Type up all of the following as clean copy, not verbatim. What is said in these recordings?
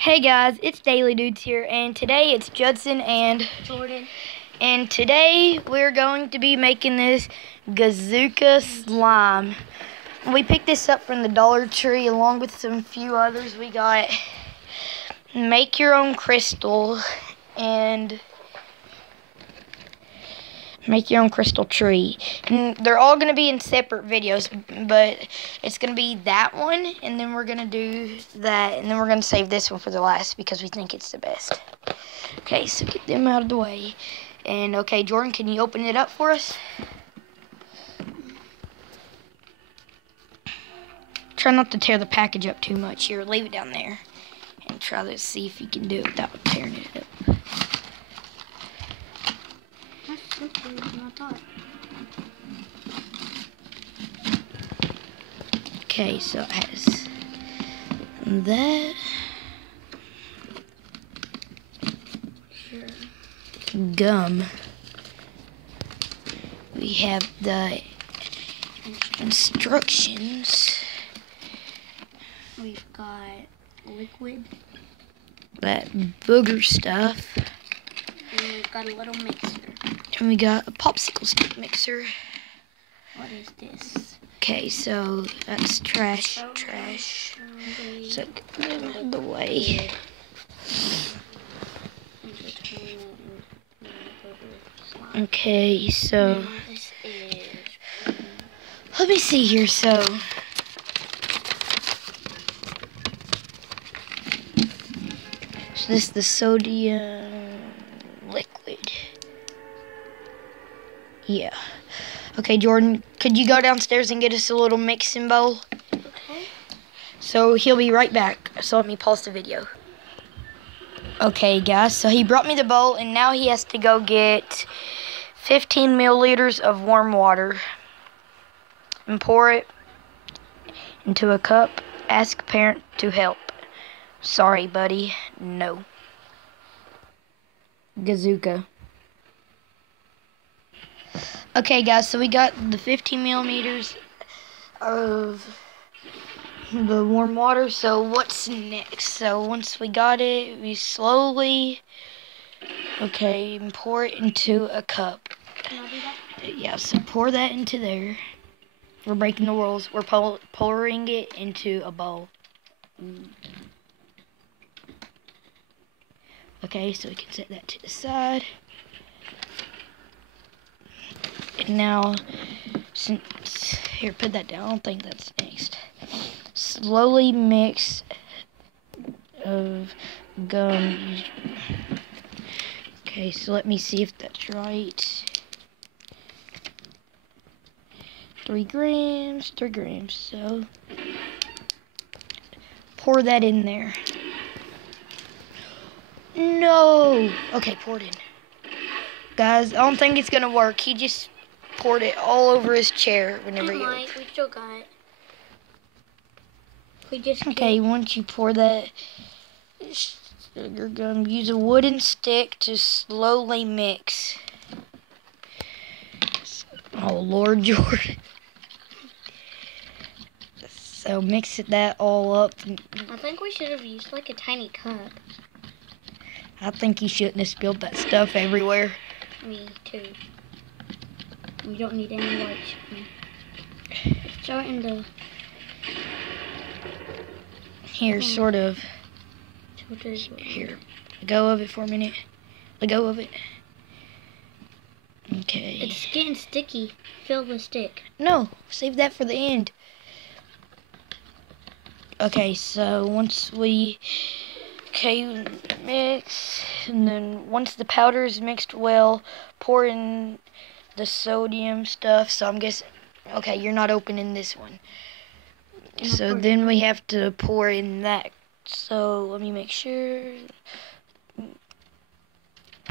Hey guys, it's Daily Dudes here, and today it's Judson and Jordan. And today we're going to be making this Gazooka slime. We picked this up from the Dollar Tree along with some few others. We got Make Your Own Crystal and Make Your Own Crystal Tree. And they're all going to be in separate videos, but it's going to be that one, and then we're going to do that, and then we're going to save this one for the last because we think it's the best. Okay, so get them out of the way. And, okay, Jordan, can you open it up for us? Try not to tear the package up too much here. Leave it down there. And try to see if you can do it without tearing it up. Okay, so it has that. Gum. We have the instructions. We've got liquid. That booger stuff. And we've got a little mixer. And we got a popsicle stick mixer. What is this? Okay, so that's trash. So get them out of the way. Okay, so let me see here. So this is the sodium liquid. Yeah. Okay, Jordan, could you go downstairs and get us a little mixing bowl? Okay. So he'll be right back. So let me pause the video. Okay, guys, so he brought me the bowl, and now he has to go get 15 milliliters of warm water and pour it into a cup. Ask parent to help. Sorry, buddy, no. Gazooka. Okay, guys, so we got the 15 milliliters of the warm water. So what's next? So once we got it, we slowly, okay, pour it into a cup. Can I do that? Yeah, so pour that into there. We're breaking the rules. We're pouring it into a bowl. Okay, so we can set that to the side. And now, since, here, put that down. I don't think that's next. Slowly mix of gum. Okay, so let me see if that's right. 3 grams, so pour that in there. No! Okay, pour it in. Guys, I don't think it's gonna work. He just poured it all over his chair whenever he opened. We still got it. We just Okay, once you pour that sugar gum, use a wooden stick to slowly mix. Oh, Lord Jordan. So mix that all up. I think we should have used like a tiny cup. I think you shouldn't have spilled that stuff everywhere. Me too. We don't need any white. Starting to. Here, sort of. Here, let go of it for a minute. Let go of it. Okay. It's getting sticky. Fill the stick. No, save that for the end. Okay, so once we mix, and then once the powder is mixed well, pour in the sodium stuff. So I'm guessing, okay, you're not opening this one. So then we have to pour in that. So let me make sure.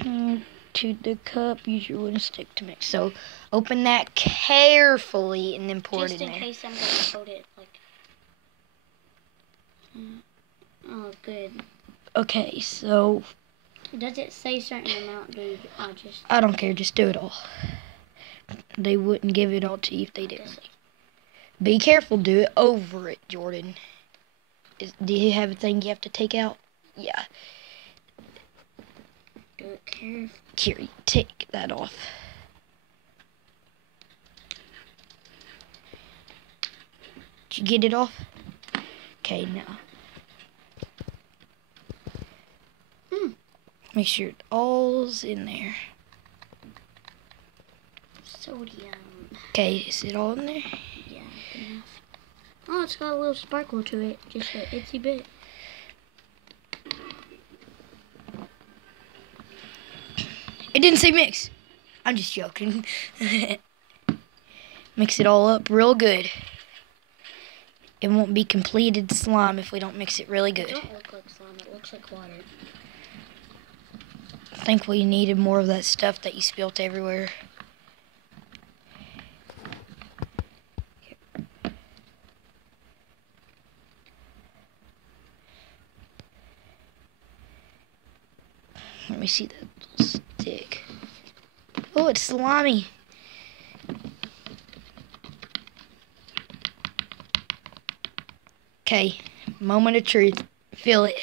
To the cup, use your wooden stick to mix. So open that carefully and then pour it in there. Just in case I'm going to hold it like. Oh, good. Okay, so. Does it say certain amount, dude? I don't care, just do it all. They wouldn't give it all to you if they didn't. Be careful, do it over it, Jordan. Do you have a thing you have to take out? Yeah. Do it carefully. Here, take that off. Did you get it off? Okay, now. Make sure it all's in there. Sodium. Okay, is it all in there? Yeah, good enough. Oh, it's got a little sparkle to it. Just an itsy bit. It didn't say mix. I'm just joking. Mix it all up real good. It won't be completed slime if we don't mix it really good. It don't look like slime. It looks like water. I think we needed more of that stuff that you spilt everywhere. Let me see that little stick. Oh, it's slimy. Okay, moment of truth. Feel it.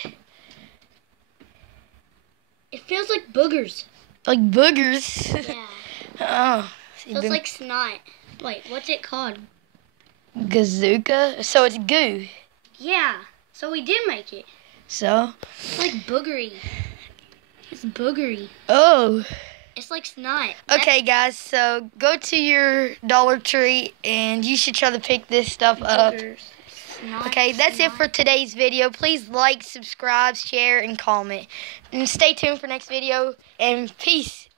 It feels like boogers. Like boogers. Yeah. Oh. Feels like snot. Wait, what's it called? Gazooka? So it's goo. Yeah. So we did make it. So? It's like boogery. It's boogery. Oh. It's like snot. Okay, guys, so go to your Dollar Tree and you should try to pick this stuff up. Boogers. Snot, Okay, that's it for today's video. Please like, subscribe, share, and comment. And stay tuned for next video. And peace.